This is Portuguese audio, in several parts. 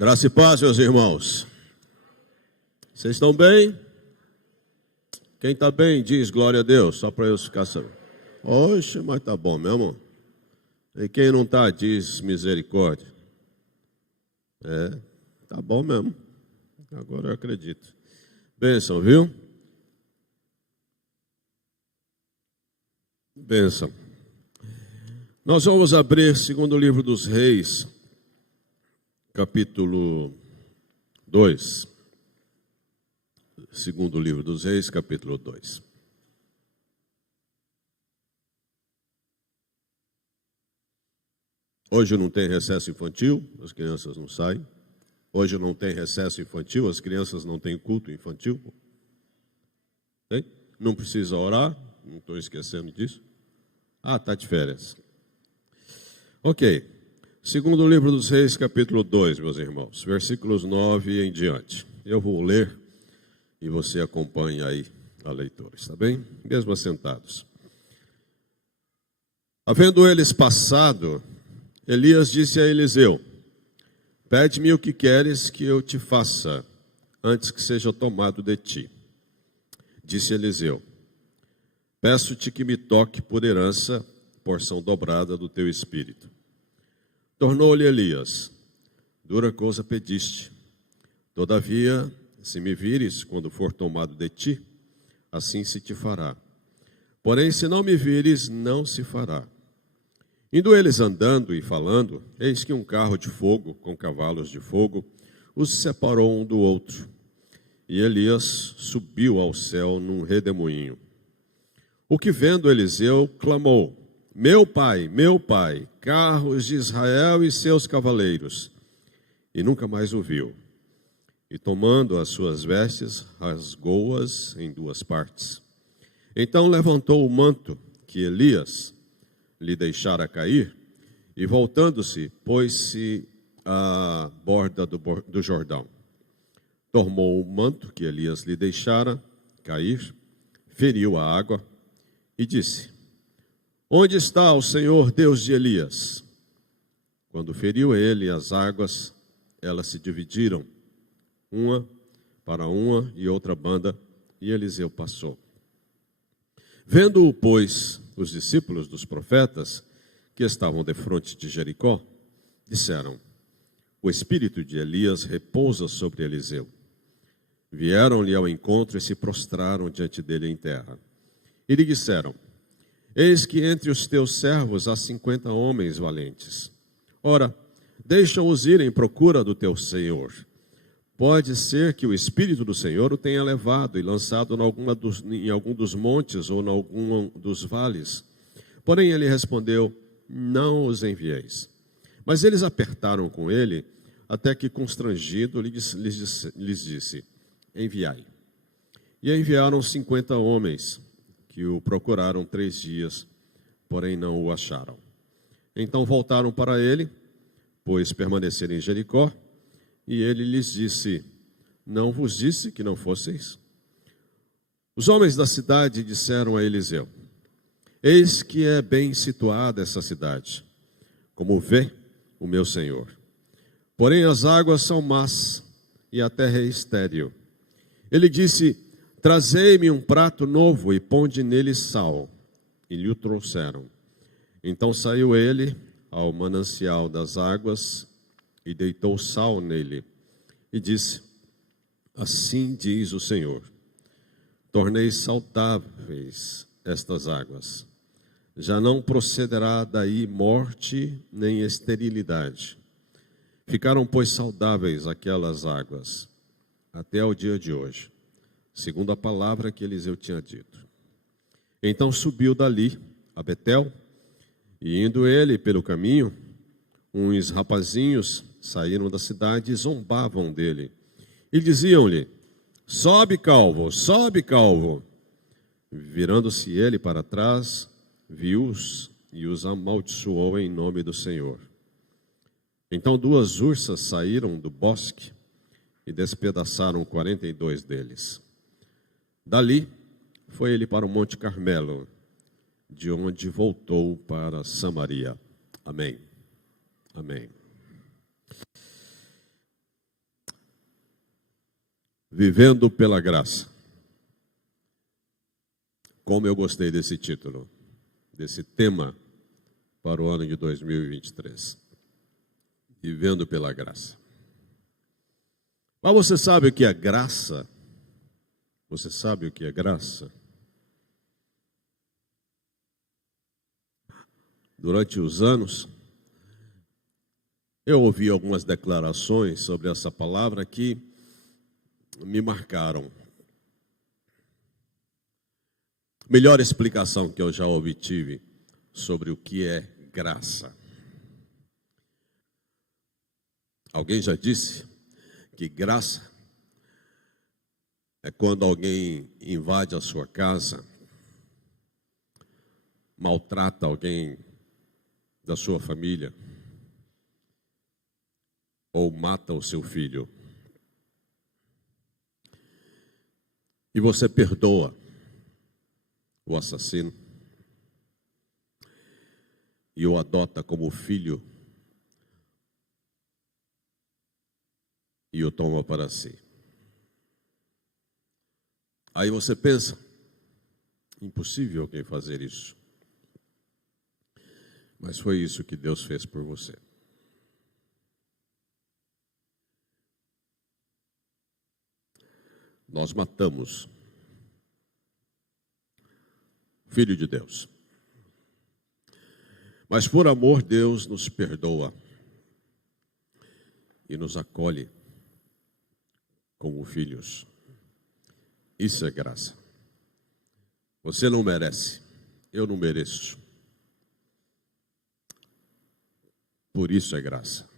Graça e paz, meus irmãos. Vocês estão bem? Quem está bem, diz glória a Deus, só para eu ficar sabendo. Oxe, mas tá bom mesmo. E quem não está, diz misericórdia. Tá bom mesmo. Agora eu acredito. Bênção, viu? Bênção. Nós vamos abrir segundo livro dos Reis, capítulo 2. Segundo livro dos Reis, capítulo 2. Hoje não tem recesso infantil, as crianças não saem. Hoje não tem recesso infantil, as crianças não têm culto infantil. Tem? Não precisa orar, não estou esquecendo disso. Está de férias. Ok. Segundo livro dos Reis, capítulo 2, meus irmãos, versículos 9 em diante. Eu vou ler e você acompanha aí a leitura, está bem? Mesmo assentados. Havendo eles passado, Elias disse a Eliseu: pede-me o que queres que eu te faça, antes que seja tomado de ti. Disse Eliseu: peço-te que me toque por herança, porção dobrada do teu espírito. Tornou-lhe Elias: dura coisa pediste. Todavia, se me vires quando for tomado de ti, assim se te fará. Porém, se não me vires, não se fará. Indo eles andando e falando, eis que um carro de fogo, com cavalos de fogo, os separou um do outro. E Elias subiu ao céu num redemoinho. O que vendo Eliseu, clamou: meu pai, carros de Israel e seus cavaleiros. E nunca mais o viu. E tomando as suas vestes, rasgou-as em duas partes. Então levantou o manto que Elias lhe deixara cair, e voltando-se, pôs-se à borda do Jordão. Tomou o manto que Elias lhe deixara cair, feriu a água e disse: onde está o Senhor Deus de Elias? Quando feriu ele as águas, elas se dividiram, uma para uma e outra banda, e Eliseu passou. Vendo-o, pois, os discípulos dos profetas, que estavam defronte de Jericó, disseram: o espírito de Elias repousa sobre Eliseu. Vieram-lhe ao encontro e se prostraram diante dele em terra. E lhe disseram: eis que entre os teus servos há 50 homens valentes. Ora, deixa-os ir em procura do teu Senhor. Pode ser que o Espírito do Senhor o tenha levado e lançado em algum dos montes ou em algum dos vales. Porém ele respondeu: não os envieis. Mas eles apertaram com ele, até que constrangido lhes disse: enviai. E enviaram 50 homens, que o procuraram 3 dias, porém não o acharam. Então voltaram para ele, pois permaneceram em Jericó, e ele lhes disse: não vos disse que não fosseis? Os homens da cidade disseram a Eliseu: eis que é bem situada essa cidade, como vê o meu senhor. Porém as águas são más, e a terra é estéril. Ele disse: trazei-me um prato novo e ponde nele sal. E lhe o trouxeram. Então saiu ele ao manancial das águas e deitou sal nele. E disse: assim diz o Senhor: tornei saudáveis estas águas. Já não procederá daí morte nem esterilidade. Ficaram, pois, saudáveis aquelas águas, até o dia de hoje, segundo a palavra que Eliseu tinha dito. Então subiu dali a Betel, e indo ele pelo caminho, uns rapazinhos saíram da cidade e zombavam dele. E diziam-lhe: sobe, calvo, sobe, calvo. Virando-se ele para trás, viu-os e os amaldiçoou em nome do Senhor. Então 2 ursas saíram do bosque e despedaçaram 42 deles. Dali foi ele para o Monte Carmelo, de onde voltou para Samaria. Amém. Amém. Vivendo pela graça. Como eu gostei desse título, desse tema para o ano de 2023. Vivendo pela graça. Mas você sabe o que é graça? Você sabe o que é graça? Durante os anos, eu ouvi algumas declarações sobre essa palavra que me marcaram. Melhor explicação que eu já obtive sobre o que é graça. Alguém já disse que graça é quando alguém invade a sua casa, maltrata alguém da sua família ou mata o seu filho. E você perdoa o assassino e o adota como filho e o toma para si. Aí você pensa, impossível alguém fazer isso. Mas foi isso que Deus fez por você. Nós matamos o Filho de Deus. Mas por amor, Deus nos perdoa e nos acolhe como filhos. Isso é graça. Você não merece, eu não mereço. Por isso é graça.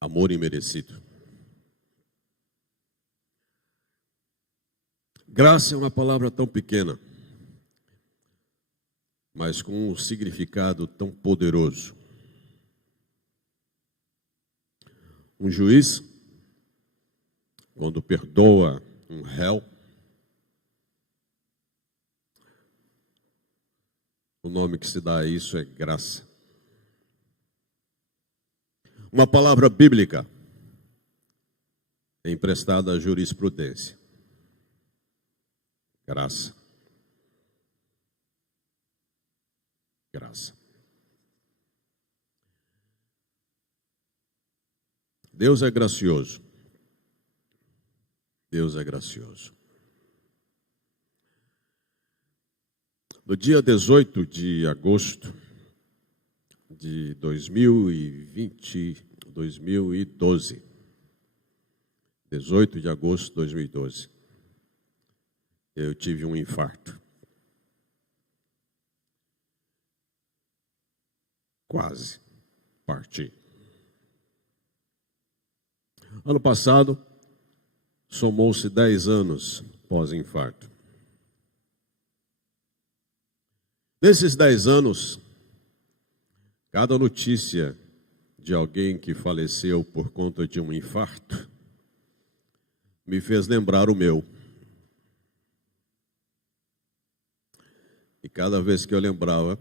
Amor imerecido. Graça é uma palavra tão pequena, mas com um significado tão poderoso. Um juiz, quando perdoa um réu, o nome que se dá a isso é graça. Uma palavra bíblica é emprestada à jurisprudência. Graça. Graça. Deus é gracioso. Deus é gracioso. No dia 18 de agosto de 2012, 18 de agosto de 2012, eu tive um infarto. Quase parti. Ano passado, somou-se 10 anos pós-infarto. Nesses 10 anos, cada notícia de alguém que faleceu por conta de um infarto me fez lembrar o meu. E cada vez que eu lembrava,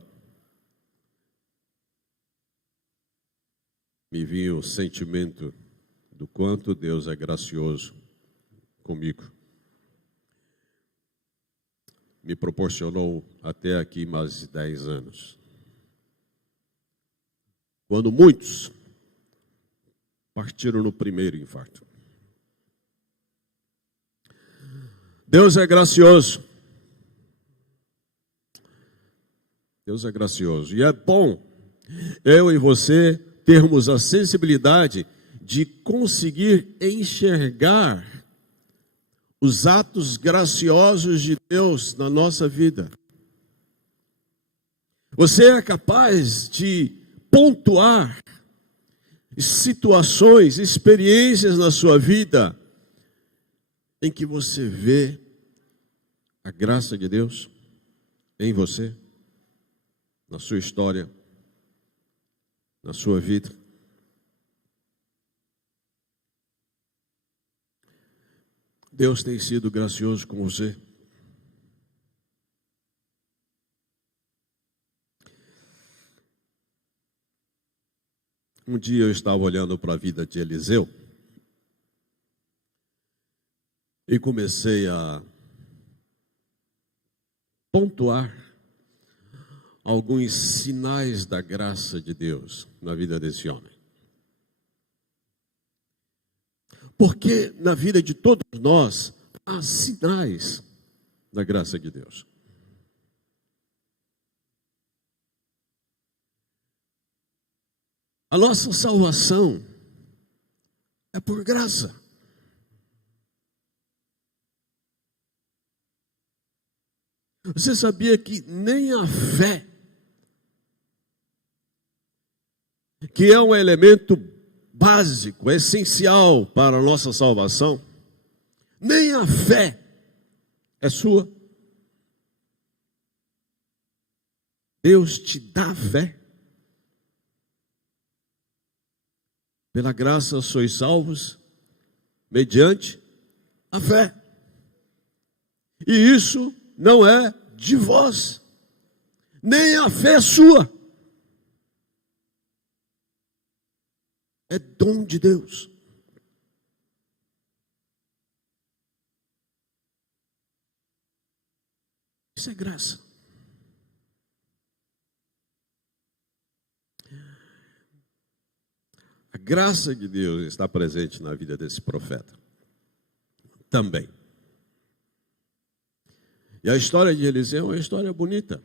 me vinha o sentimento do quanto Deus é gracioso comigo. Me proporcionou até aqui mais de 10 anos. Quando muitos partiram no primeiro infarto. Deus é gracioso. Deus é gracioso. E é bom eu e você termos a sensibilidade de conseguir enxergar os atos graciosos de Deus na nossa vida. Você é capaz de pontuar situações, experiências na sua vida em que você vê a graça de Deus em você, na sua história, na sua vida. Deus tem sido gracioso com você. Um dia eu estava olhando para a vida de Eliseu, e comecei a pontuar alguns sinais da graça de Deus na vida desse homem. Porque na vida de todos nós há sinais da graça de Deus. A nossa salvação é por graça. Você sabia que nem a fé, que é um elemento básico, essencial para a nossa salvação, nem a fé é sua? Deus te dá fé. Pela graça sois salvos, mediante a fé. E isso não é de vós, nem a fé é sua. É dom de Deus. Isso é graça. A graça de Deus está presente na vida desse profeta também. E a história de Eliseu é uma história bonita,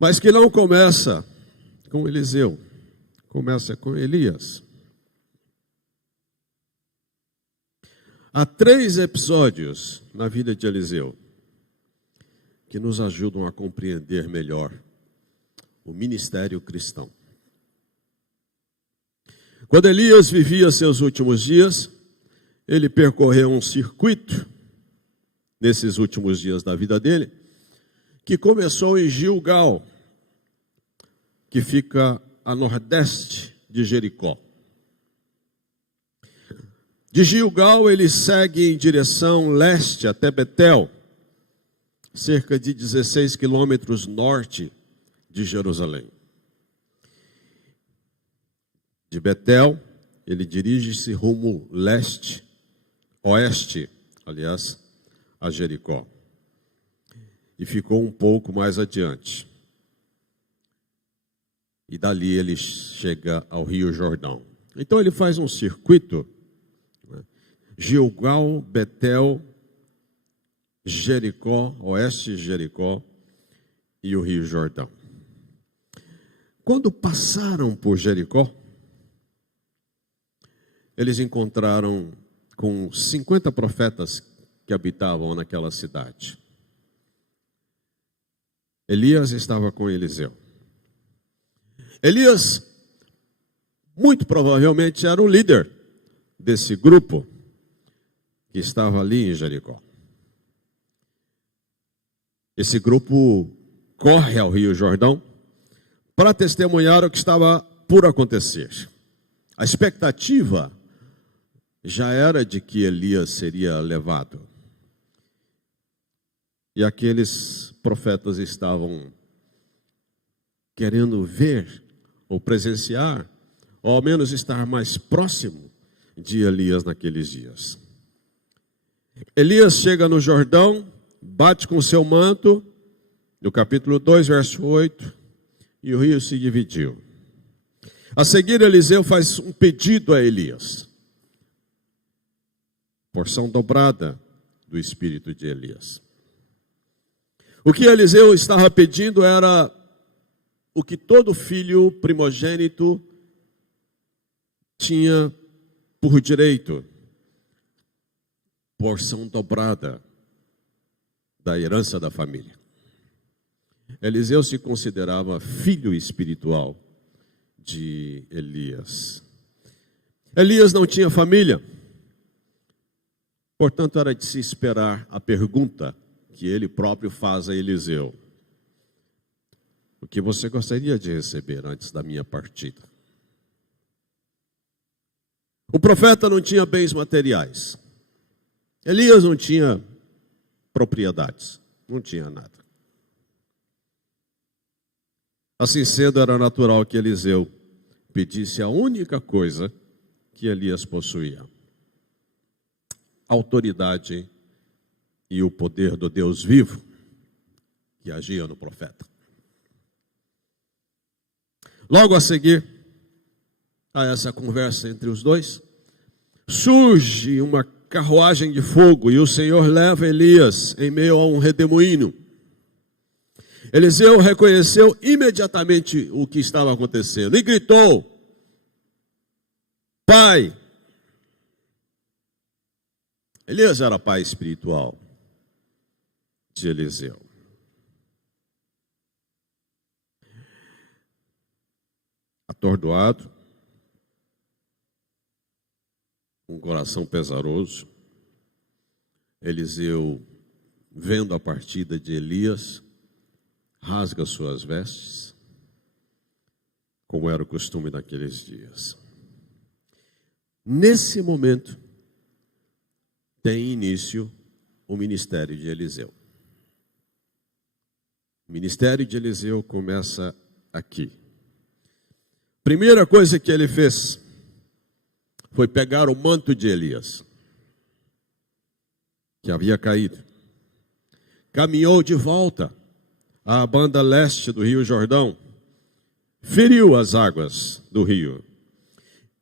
mas que não começa com Eliseu, começa com Elias. Há 3 episódios na vida de Eliseu que nos ajudam a compreender melhor o ministério cristão. Quando Elias vivia seus últimos dias, ele percorreu um circuito nesses últimos dias da vida dele, que começou em Gilgal, que fica a nordeste de Jericó. De Gilgal ele segue em direção leste até Betel, cerca de 16 quilômetros norte de Jerusalém. De Betel, ele dirige-se rumo oeste, a Jericó. E ficou um pouco mais adiante. E dali ele chega ao Rio Jordão. Então ele faz um circuito, Gilgal, Betel, Jericó, oeste de Jericó e o Rio Jordão. Quando passaram por Jericó, eles encontraram com 50 profetas que habitavam naquela cidade. Elias estava com Eliseu. Elias, muito provavelmente, era o líder desse grupo que estava ali em Jericó. Esse grupo corre ao Rio Jordão para testemunhar o que estava por acontecer. A expectativa já era de que Elias seria levado. E aqueles profetas estavam querendo ver ou presenciar, ou ao menos estar mais próximo de Elias naqueles dias. Elias chega no Jordão, bate com seu manto, no capítulo 2, verso 8, e o rio se dividiu. A seguir, Eliseu faz um pedido a Elias. Porção dobrada do espírito de Elias. O que Eliseu estava pedindo era o que todo filho primogênito tinha por direito. Porção dobrada da herança da família. Eliseu se considerava filho espiritual de Elias. Elias não tinha família. Portanto, era de se esperar a pergunta que ele próprio faz a Eliseu. O que você gostaria de receber antes da minha partida? O profeta não tinha bens materiais. Elias não tinha propriedades. Não tinha nada. Assim sendo, era natural que Eliseu pedisse a única coisa que Elias possuía: autoridade e o poder do Deus vivo que agia no profeta. Logo a seguir a essa conversa entre os dois, surge uma carruagem de fogo e o Senhor leva Elias em meio a um redemoinho. Eliseu reconheceu imediatamente o que estava acontecendo e gritou: Pai! Elias era pai espiritual de Eliseu. Atordoado, com o coração pesaroso, Eliseu, vendo a partida de Elias, rasga suas vestes, como era o costume naqueles dias. Nesse momento, tem início o ministério de Eliseu. O ministério de Eliseu começa aqui. Primeira coisa que ele fez foi pegar o manto de Elias, que havia caído. Caminhou de volta à banda leste do Rio Jordão, feriu as águas do rio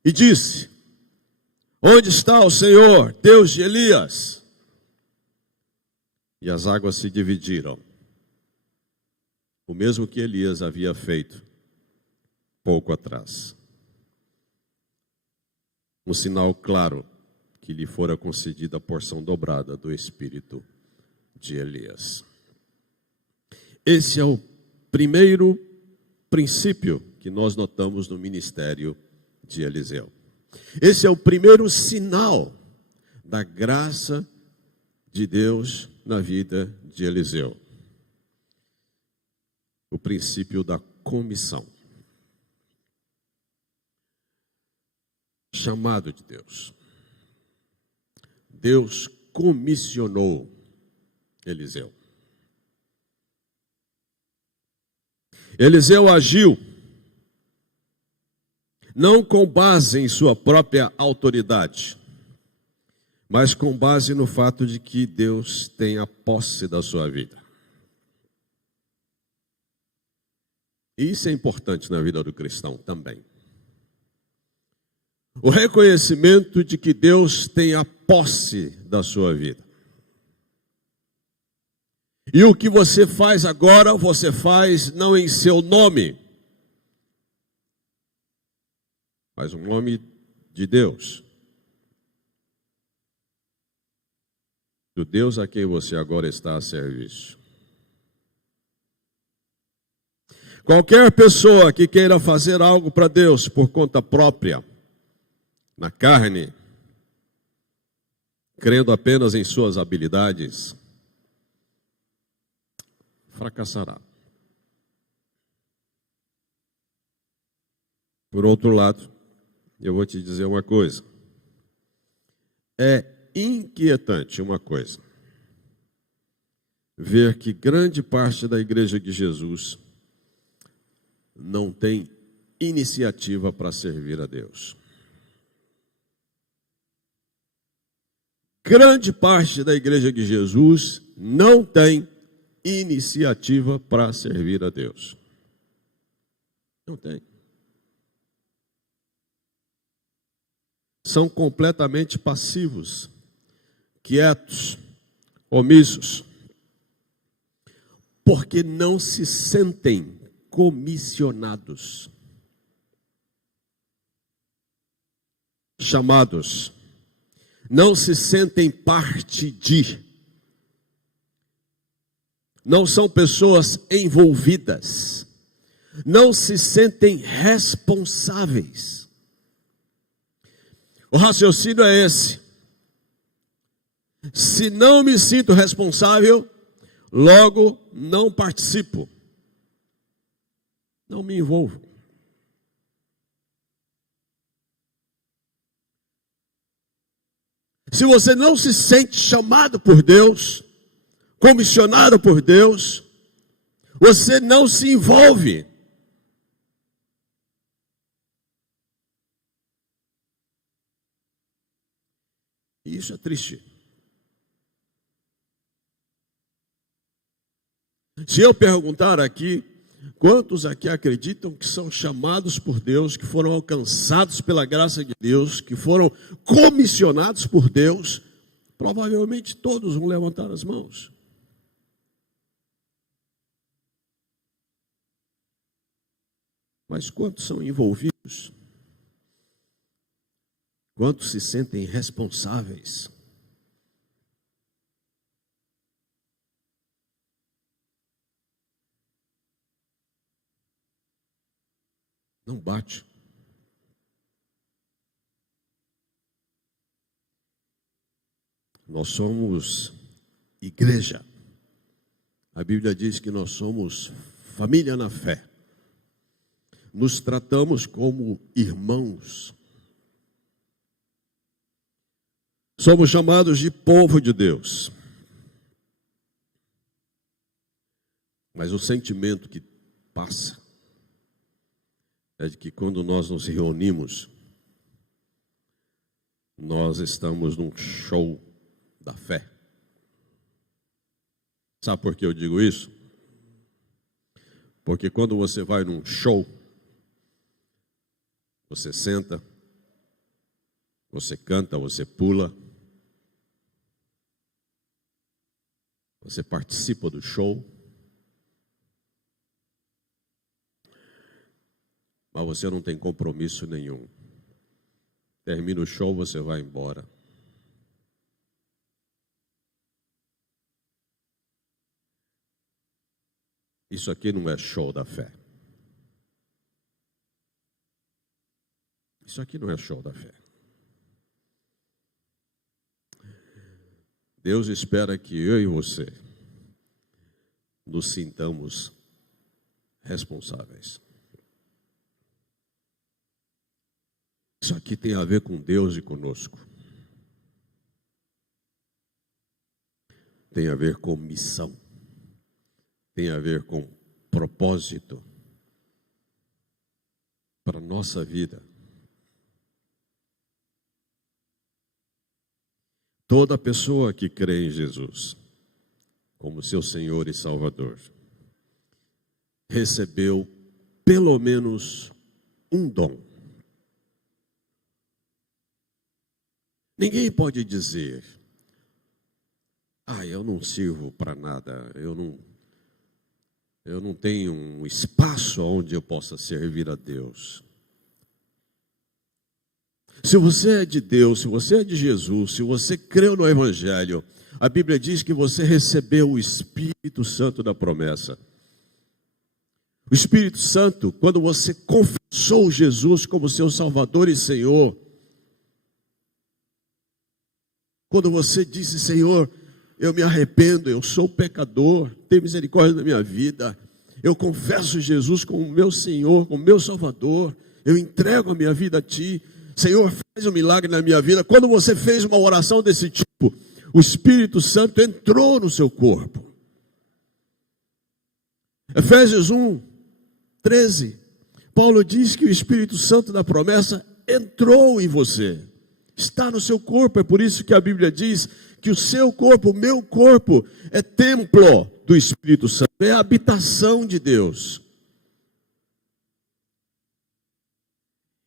e disse: Onde está o Senhor, Deus de Elias? E as águas se dividiram. O mesmo que Elias havia feito pouco atrás. Um sinal claro que lhe fora concedida a porção dobrada do espírito de Elias. Esse é o primeiro princípio que nós notamos no ministério de Eliseu. Esse é o primeiro sinal da graça de Deus na vida de Eliseu. O princípio da comissão. Chamado de Deus. Deus comissionou Eliseu. Eliseu agiu não com base em sua própria autoridade, mas com base no fato de que Deus tem a posse da sua vida. E isso é importante na vida do cristão também. O reconhecimento de que Deus tem a posse da sua vida. E o que você faz agora, você faz não em seu nome, mas o nome de Deus. Do Deus a quem você agora está a serviço. Qualquer pessoa que queira fazer algo para Deus por conta própria, na carne, crendo apenas em suas habilidades, fracassará. Por outro lado, eu vou te dizer uma coisa. É inquietante uma coisa. Ver que grande parte da igreja de Jesus não tem iniciativa para servir a Deus. Grande parte da igreja de Jesus não tem iniciativa para servir a Deus. Não tem. São completamente passivos, quietos, omissos, porque não se sentem comissionados, chamados, não se sentem parte de, não são pessoas envolvidas, não se sentem responsáveis. O raciocínio é esse: se não me sinto responsável, logo não participo, não me envolvo. Se você não se sente chamado por Deus, comissionado por Deus, você não se envolve. E isso é triste. Se eu perguntar aqui, quantos aqui acreditam que são chamados por Deus, que foram alcançados pela graça de Deus, que foram comissionados por Deus, provavelmente todos vão levantar as mãos. Mas quantos são envolvidos? Quantos se sentem responsáveis? Não bate. Nós somos igreja. A Bíblia diz que nós somos família na fé. Nos tratamos como irmãos. Somos chamados de povo de Deus. Mas o sentimento que passa é de que quando nós nos reunimos, nós estamos num show da fé. Sabe por que eu digo isso? Porque quando você vai num show, você senta, você canta, você pula, você participa do show, mas você não tem compromisso nenhum. Termina o show, você vai embora. Isso aqui não é show da fé. Isso aqui não é show da fé. Deus espera que eu e você nos sintamos responsáveis. Isso aqui tem a ver com Deus e conosco. Tem a ver com missão. Tem a ver com propósito para a nossa vida. Toda pessoa que crê em Jesus como seu Senhor e Salvador recebeu pelo menos um dom. Ninguém pode dizer: eu não sirvo para nada, eu não tenho um espaço onde eu possa servir a Deus. Se você é de Deus, se você é de Jesus, se você creu no Evangelho, a Bíblia diz que você recebeu o Espírito Santo da promessa. O Espírito Santo, quando você confessou Jesus como seu Salvador e Senhor, quando você disse: Senhor, eu me arrependo, eu sou pecador, tem misericórdia da minha vida, eu confesso Jesus como meu Senhor, como meu Salvador, eu entrego a minha vida a Ti, Senhor, faz um milagre na minha vida. Quando você fez uma oração desse tipo, o Espírito Santo entrou no seu corpo. Efésios 1:13, Paulo diz que o Espírito Santo da promessa entrou em você, está no seu corpo. É por isso que a Bíblia diz que o seu corpo, o meu corpo, é templo do Espírito Santo, é a habitação de Deus.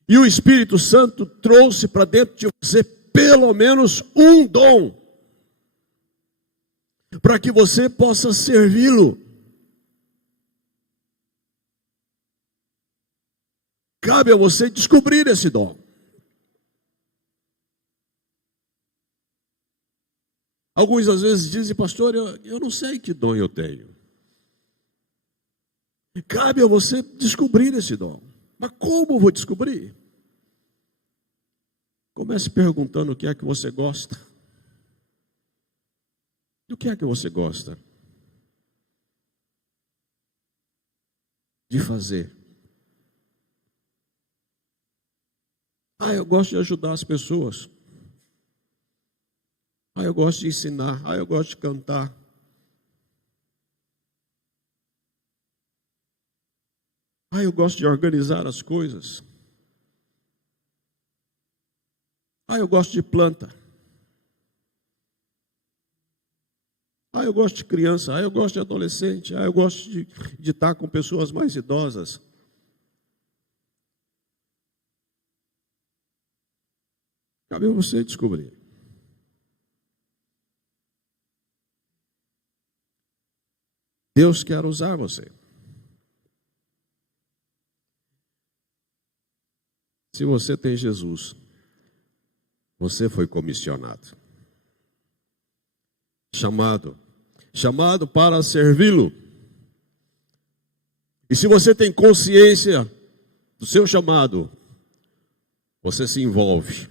E o Espírito Santo trouxe para dentro de você pelo menos um dom, para que você possa servi-lo. Cabe a você descobrir esse dom. Alguns às vezes dizem: pastor, eu não sei que dom eu tenho. Cabe a você descobrir esse dom. Mas como eu vou descobrir? Comece perguntando o que é que você gosta. Do que é que você gosta de fazer? Eu gosto de ajudar as pessoas. Eu gosto de ensinar. Eu gosto de cantar. Eu gosto de organizar as coisas. Eu gosto de planta. Ah, eu gosto de criança. Ah, eu gosto de adolescente. Ah, eu gosto de estar com pessoas mais idosas. Cabe a você descobrir. Deus quer usar você. Se você tem Jesus, você foi comissionado. Chamado para servi-lo. E se você tem consciência do seu chamado, você se envolve.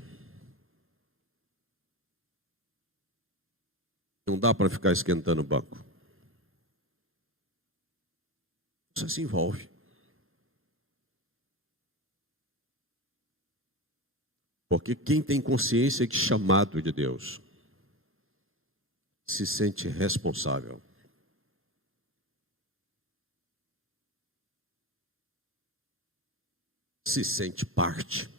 Não dá para ficar esquentando o banco. Você se envolve. Porque quem tem consciência de chamado de Deus se sente responsável. Se sente parte.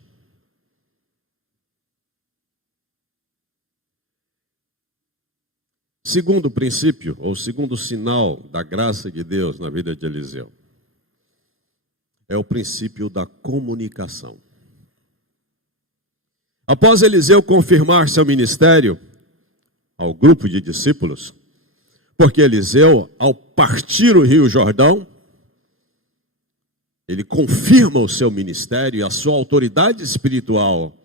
Segundo princípio, ou segundo sinal da graça de Deus na vida de Eliseu, é o princípio da comunicação. Após Eliseu confirmar seu ministério ao grupo de discípulos, porque Eliseu, ao partir o Rio Jordão, ele confirma o seu ministério e a sua autoridade espiritual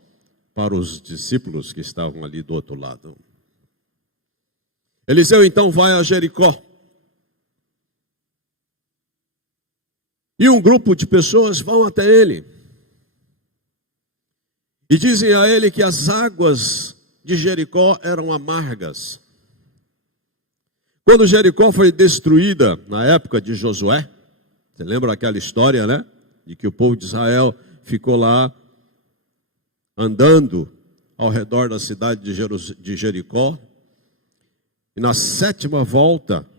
para os discípulos que estavam ali do outro lado. Eliseu então vai a Jericó. E um grupo de pessoas vão até ele. E dizem a ele que as águas de Jericó eram amargas. Quando Jericó foi destruída na época de Josué, você lembra aquela história, né? De que o povo de Israel ficou lá andando ao redor da cidade de Jericó. E na 7ª volta,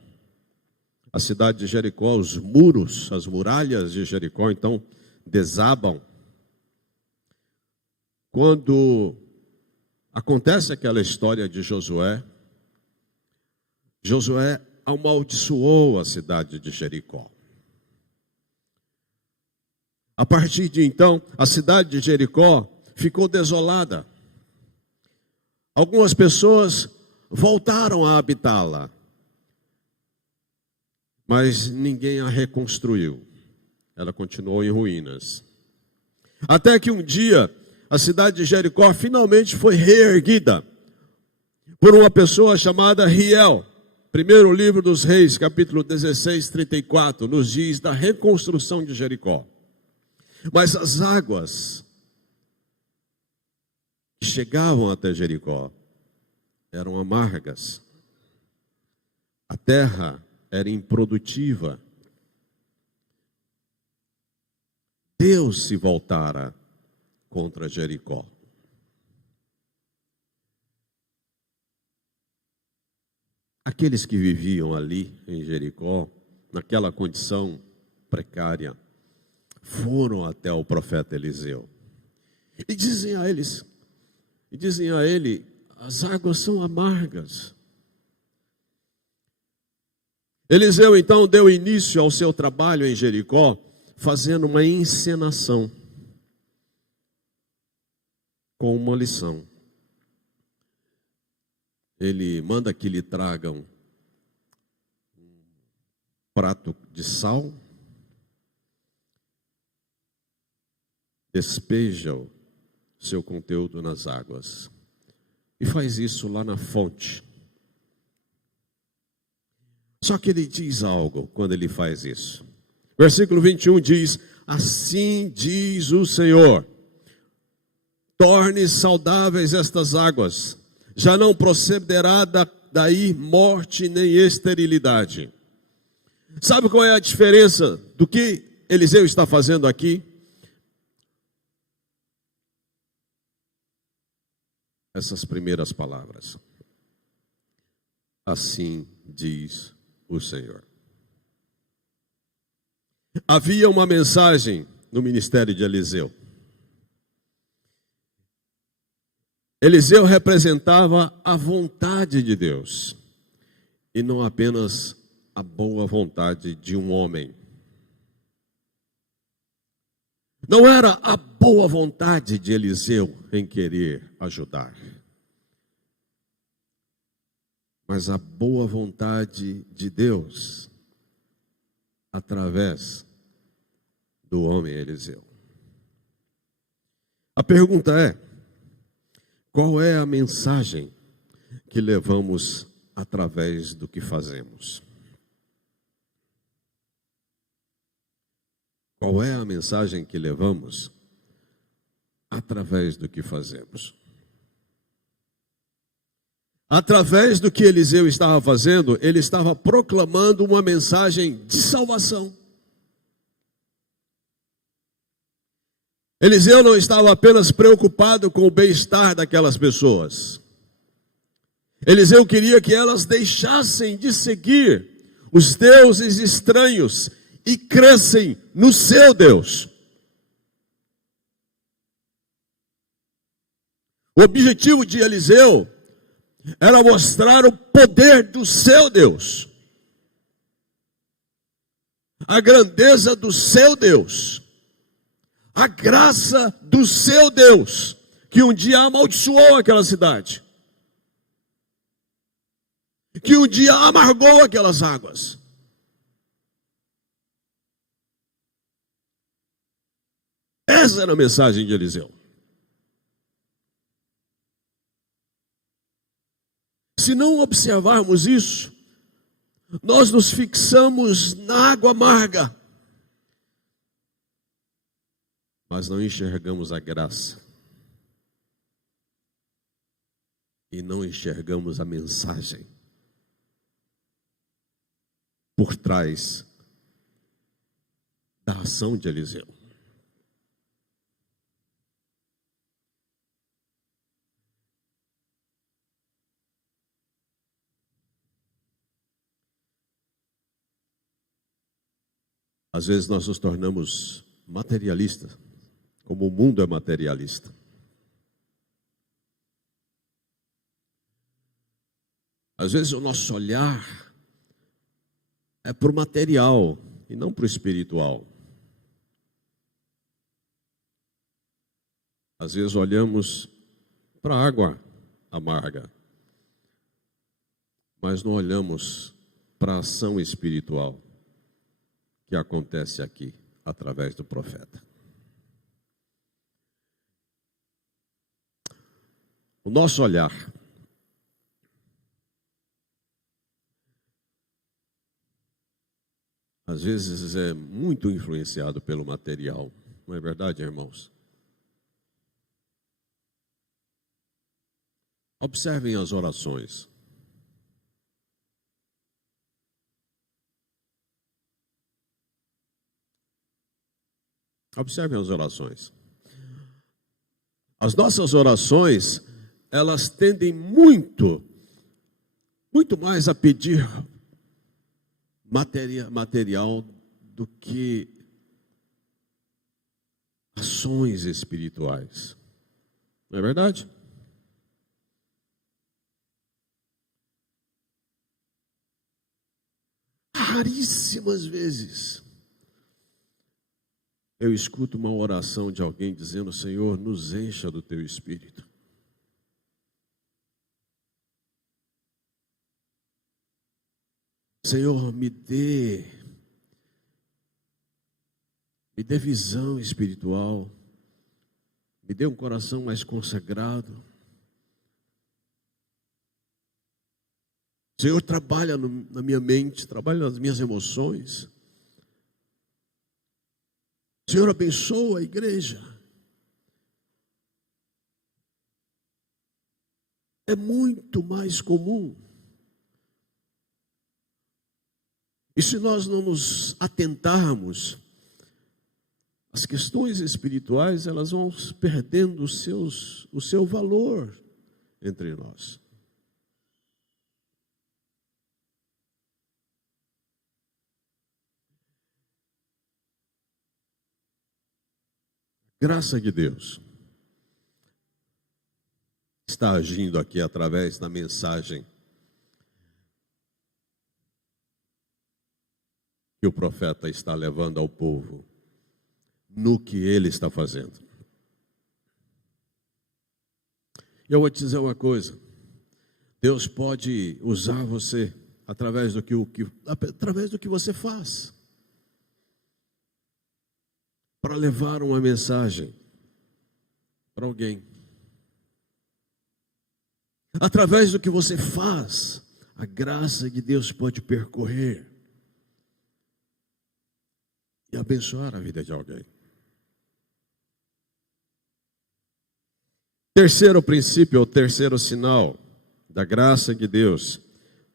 a cidade de Jericó, os muros, as muralhas de Jericó, então, desabam. Quando acontece aquela história de Josué, Josué amaldiçoou a cidade de Jericó. A partir de então, a cidade de Jericó ficou desolada. Algumas pessoas voltaram a habitá-la, mas ninguém a reconstruiu. Ela continuou em ruínas. Até que um dia, a cidade de Jericó finalmente foi reerguida por uma pessoa chamada Hiel. Primeiro livro dos Reis, capítulo 16, 34, nos diz da reconstrução de Jericó. Mas as águas que chegavam até Jericó eram amargas. A terra era improdutiva. Deus se voltara contra Jericó. Aqueles que viviam ali em Jericó, naquela condição precária, foram até o profeta Eliseu. E dizem a ele, as águas são amargas. Eliseu então deu início ao seu trabalho em Jericó, fazendo uma encenação com uma lição. Ele manda que lhe tragam um prato de sal, despeja o seu conteúdo nas águas e faz isso lá na fonte. Só que ele diz algo quando ele faz isso. Versículo 21 diz: assim diz o Senhor, torne saudáveis estas águas, já não procederá daí morte nem esterilidade. Sabe qual é a diferença do que Eliseu está fazendo aqui? Essas primeiras palavras. Assim diz o Senhor. Havia uma mensagem no ministério de Eliseu. Eliseu representava a vontade de Deus. e não apenas a boa vontade de um homem. Não era a boa vontade de Eliseu em querer ajudar, mas a boa vontade de Deus através do homem Eliseu. A pergunta é: qual é a mensagem que levamos através do que fazemos? Qual é a mensagem que levamos através do que fazemos? Através do que Eliseu estava fazendo, ele estava proclamando uma mensagem de salvação. Eliseu não estava apenas preocupado com o bem-estar daquelas pessoas. Eliseu queria que elas deixassem de seguir os deuses estranhos e crescem no seu Deus. O objetivo de Eliseu era mostrar o poder do seu Deus, a grandeza do seu Deus, a graça do seu Deus, que um dia amaldiçoou aquela cidade, que um dia amargou aquelas águas. Essa era a mensagem de Eliseu. Se não observarmos isso, nós nos fixamos na água amarga, mas não enxergamos a graça e não enxergamos a mensagem por trás da ação de Eliseu. Às vezes nós nos tornamos materialistas, como o mundo é materialista. Às vezes o nosso olhar é para o material e não para o espiritual. Às vezes olhamos para a água amarga, mas não olhamos para a ação espiritual que acontece aqui, através do profeta. O nosso olhar às vezes é muito influenciado pelo material, não é verdade, irmãos? Observem as orações. Observem as orações. As nossas orações, elas tendem muito mais a pedir material do que ações espirituais. Não é verdade? Raríssimas vezes eu escuto uma oração de alguém dizendo: Senhor, nos encha do teu Espírito. Senhor, me dê visão espiritual, me dê um coração mais consagrado. Senhor, trabalha na minha mente, trabalha nas minhas emoções. Senhor, abençoa a igreja. É muito mais comum. E se nós não nos atentarmos, as questões espirituais, elas vão perdendo o seu valor entre nós. Graça de Deus está agindo aqui através da mensagem que o profeta está levando ao povo, no que ele está fazendo. Eu vou te dizer uma coisa, Deus pode usar você através do que você faz, para levar uma mensagem para alguém. Através do que você faz, a graça de Deus pode percorrer e abençoar a vida de alguém. Terceiro princípio, ou terceiro sinal da graça de Deus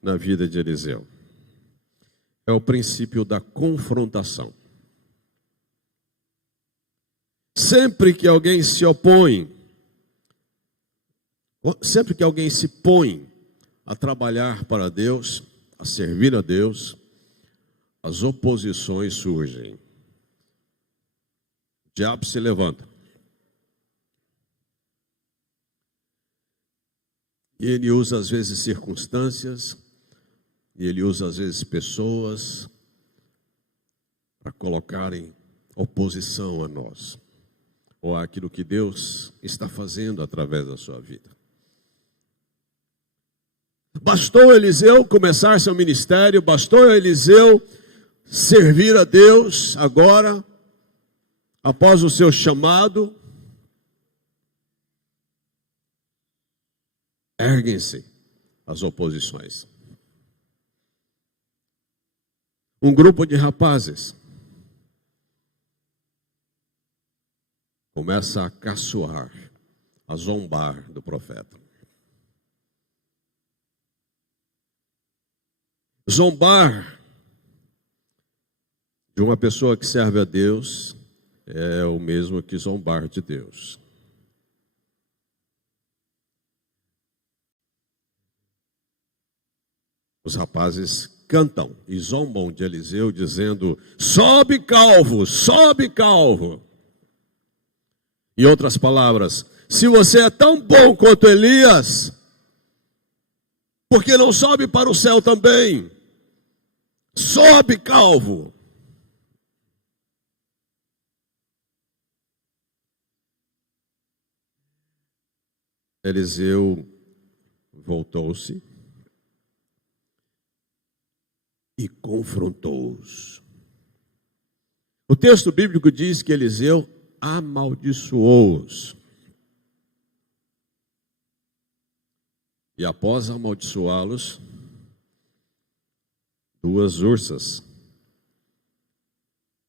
na vida de Eliseu, é o princípio da confrontação. Sempre que alguém se opõe, sempre que alguém se põe a trabalhar para Deus, a servir a Deus, as oposições surgem. O diabo se levanta. E ele usa às vezes circunstâncias, e ele usa às vezes pessoas para colocarem oposição a nós, ou àquilo que Deus está fazendo através da sua vida. Bastou Eliseu começar seu ministério, bastou Eliseu servir a Deus agora, após o seu chamado, erguem-se as oposições. Um grupo de rapazes começa a caçoar, a zombar do profeta. Zombar de uma pessoa que serve a Deus é o mesmo que zombar de Deus. Os rapazes cantam e zombam de Eliseu, dizendo: sobe calvo, sobe calvo. Em outras palavras, se você é tão bom quanto Elias, por que não sobe para o céu também? Sobe calvo. Eliseu voltou-se e confrontou-os. O texto bíblico diz que Eliseu amaldiçoou-os. E após amaldiçoá-los, duas ursas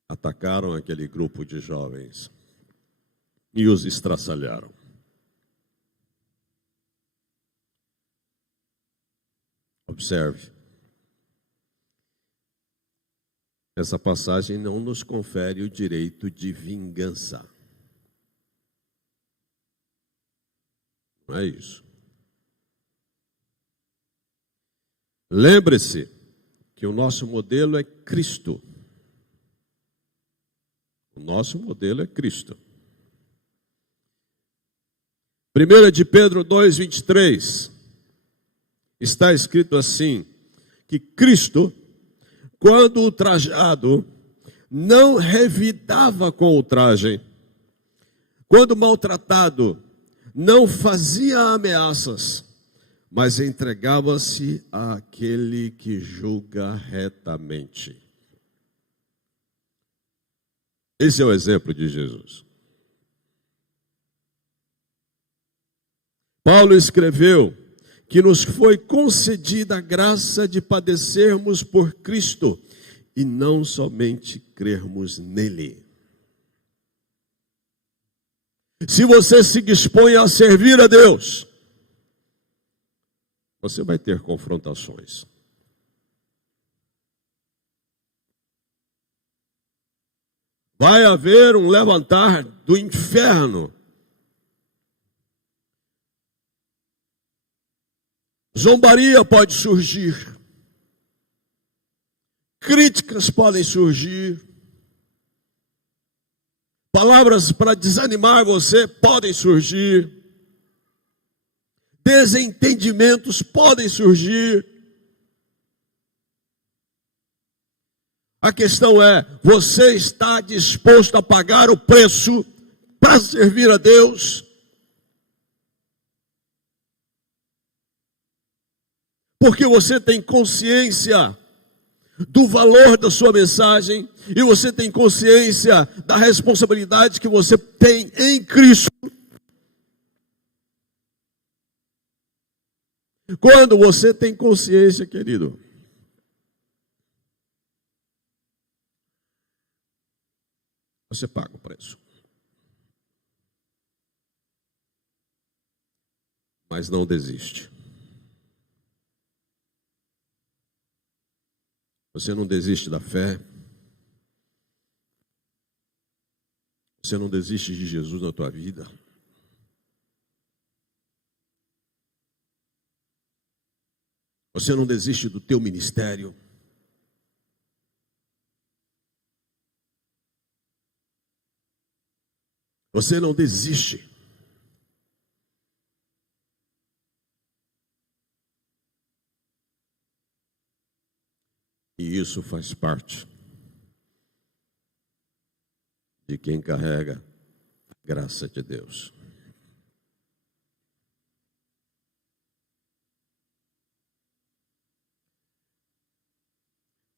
atacaram aquele grupo de jovens e os estraçalharam. Observe. Essa passagem não nos confere o direito de vingança. Não é isso. Lembre-se que o nosso modelo é Cristo. O nosso modelo é Cristo. 1 de Pedro 2:23 está escrito assim, que Cristo, quando ultrajado, não revidava com ultragem. Quando maltratado, não fazia ameaças, mas entregava-se àquele que julga retamente. Esse é o exemplo de Jesus. Paulo escreveu que nos foi concedida a graça de padecermos por Cristo e não somente crermos nele. Se você se dispõe a servir a Deus, você vai ter confrontações. Vai haver um levantar do inferno. Zombaria pode surgir. Críticas podem surgir. Palavras para desanimar você podem surgir. Desentendimentos podem surgir. A questão é, você está disposto a pagar o preço para servir a Deus? Porque você tem consciência do valor da sua mensagem e você tem consciência da responsabilidade que você tem em Cristo. Quando você tem consciência, querido, você paga o preço. Mas não desiste. Você não desiste da fé. Você não desiste de Jesus na tua vida. Você não desiste do teu ministério. Você não desiste. E isso faz parte de quem carrega a graça de Deus.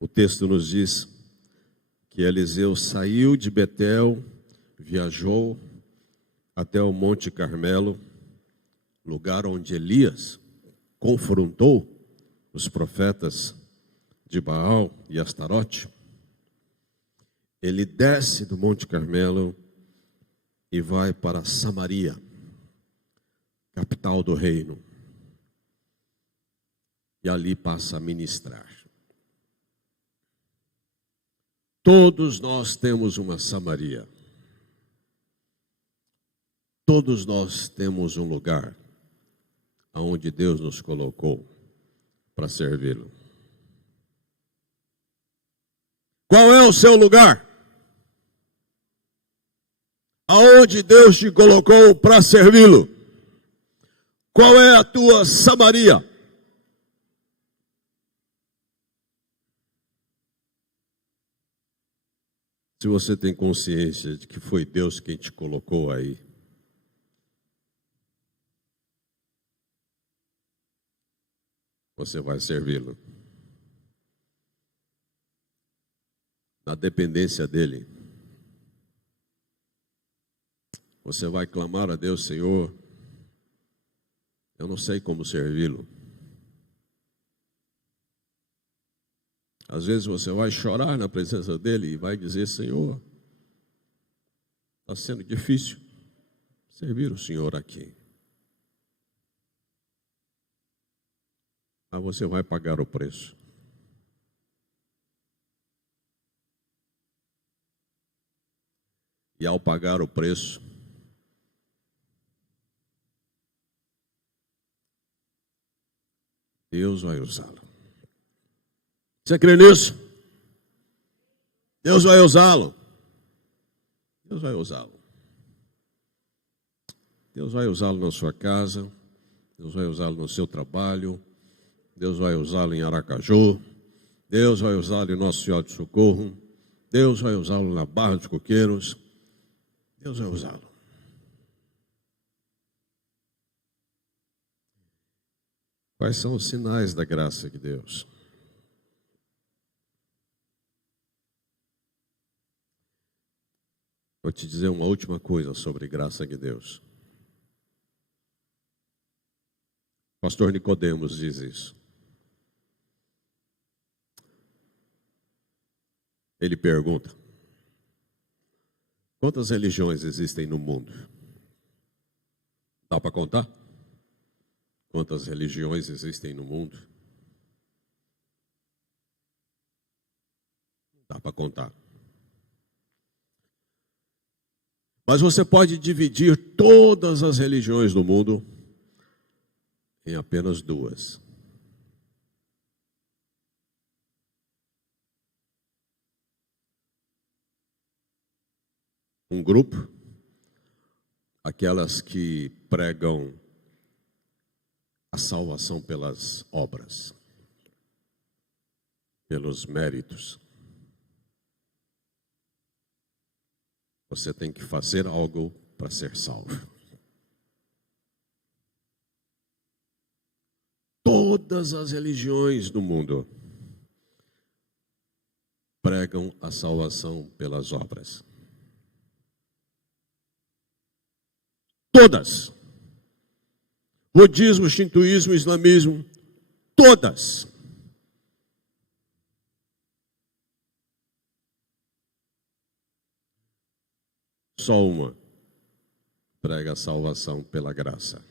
O texto nos diz que Eliseu saiu de Betel, viajou até o Monte Carmelo, lugar onde Elias confrontou os profetas de Baal e Astarote. Ele desce do Monte Carmelo e vai para Samaria, capital do reino, e ali passa a ministrar. Todos nós temos uma Samaria. Todos nós temos um lugar aonde Deus nos colocou para servi-lo. Qual é o seu lugar? Aonde Deus te colocou para servi-lo? Qual é a tua Samaria? Se você tem consciência de que foi Deus quem te colocou aí, você vai servi-lo. Na dependência dele. Você vai clamar a Deus: Senhor, eu não sei como servi-lo. Às vezes você vai chorar na presença dele e vai dizer: Senhor, está sendo difícil servir o Senhor aqui. Mas você vai pagar o preço. E ao pagar o preço, Deus vai usá-lo. Você crê nisso? Deus vai usá-lo. Deus vai usá-lo. Deus vai usá-lo na sua casa. Deus vai usá-lo no seu trabalho. Deus vai usá-lo em Aracaju. Deus vai usá-lo em Nossa Senhora de Socorro. Deus vai usá-lo na Barra dos Coqueiros. Deus vai usá-lo. Quais são os sinais da graça de Deus? Vou te dizer uma última coisa sobre graça de Deus. Pastor Nicodemos diz isso. Ele pergunta: quantas religiões existem no mundo? Dá para contar? Quantas religiões existem no mundo? Dá para contar. Mas você pode dividir todas as religiões do mundo em apenas duas. Um grupo, aquelas que pregam a salvação pelas obras, pelos méritos. Você tem que fazer algo para ser salvo. Todas as religiões do mundo pregam a salvação pelas obras. Todas. Budismo, shintoísmo, islamismo, todas. Só uma prega a salvação pela graça.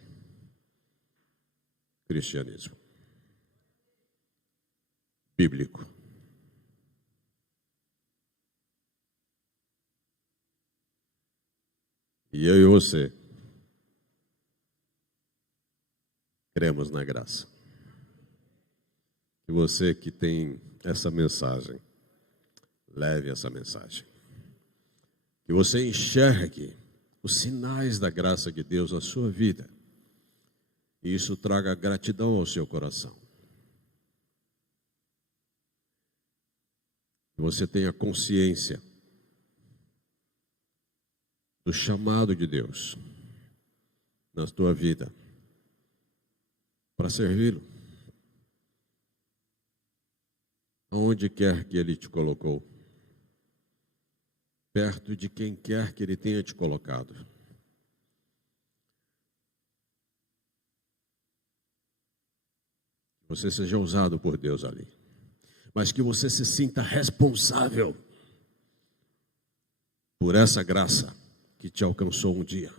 Cristianismo. Bíblico. E eu e você cremos na graça. E você que tem essa mensagem, leve essa mensagem. Que você enxergue os sinais da graça de Deus na sua vida. E isso traga gratidão ao seu coração. Que você tenha consciência do chamado de Deus na tua vida para servi-lo. Aonde quer que Ele te colocou. Perto de quem quer que Ele tenha te colocado. Que você seja usado por Deus ali. Mas que você se sinta responsável por essa graça que te alcançou um dia.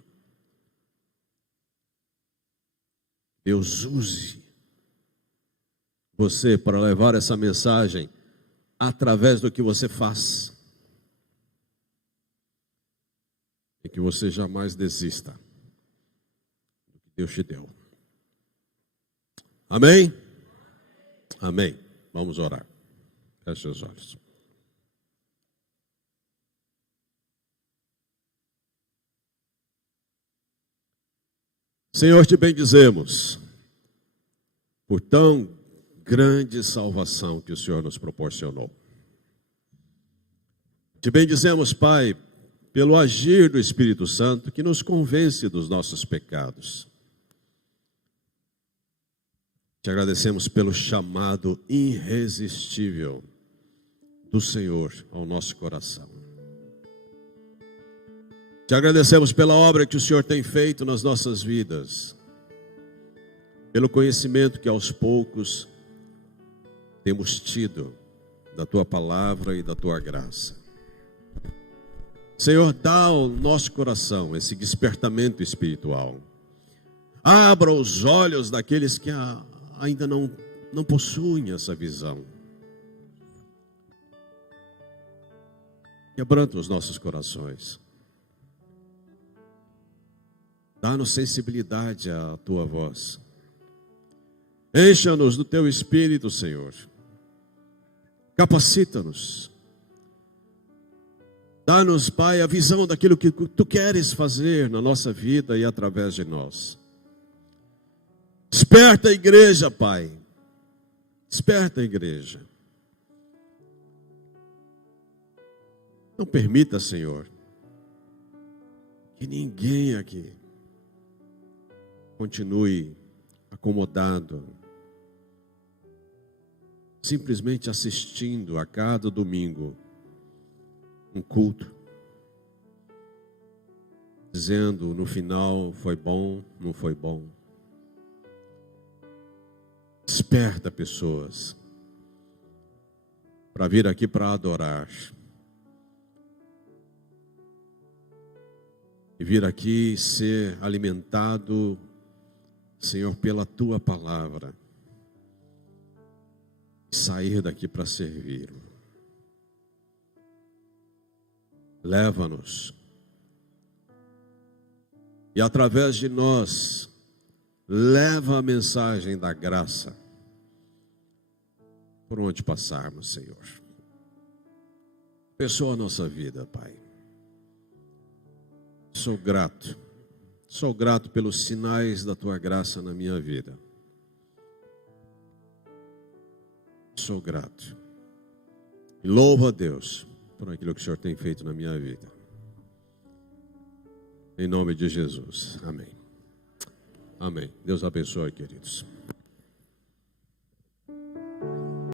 Deus use você para levar essa mensagem através do que você faz. E que você jamais desista do que Deus te deu. Amém? Amém. Vamos orar. Feche os olhos. Senhor, te bendizemos por tão grande salvação que o Senhor nos proporcionou. Te bendizemos, Pai, pelo agir do Espírito Santo que nos convence dos nossos pecados. Te agradecemos pelo chamado irresistível do Senhor ao nosso coração. Te agradecemos pela obra que o Senhor tem feito nas nossas vidas, pelo conhecimento que aos poucos temos tido da Tua palavra e da Tua graça. Senhor, dá ao nosso coração esse despertamento espiritual. Abra os olhos daqueles que ainda não possuem essa visão. Quebranta os nossos corações. Dá-nos sensibilidade à Tua voz. Encha-nos do Teu Espírito, Senhor. Capacita-nos. Dá-nos, Pai, a visão daquilo que Tu queres fazer na nossa vida e através de nós. Desperta a igreja, Pai. Desperta a igreja. Não permita, Senhor, que ninguém aqui continue acomodado, simplesmente assistindo a cada domingo um culto, dizendo no final foi bom, não foi bom. Desperta pessoas para vir aqui para adorar e vir aqui ser alimentado, Senhor, pela Tua palavra, sair daqui para servir-lo. Leva-nos e através de nós leva a mensagem da graça por onde passarmos, Senhor. Abençoa a nossa vida, Pai. Sou grato pelos sinais da Tua graça na minha vida. Sou grato. E louvo a Deus por aquilo que o Senhor tem feito na minha vida. Em nome de Jesus. Amém. Amém. Deus abençoe, queridos.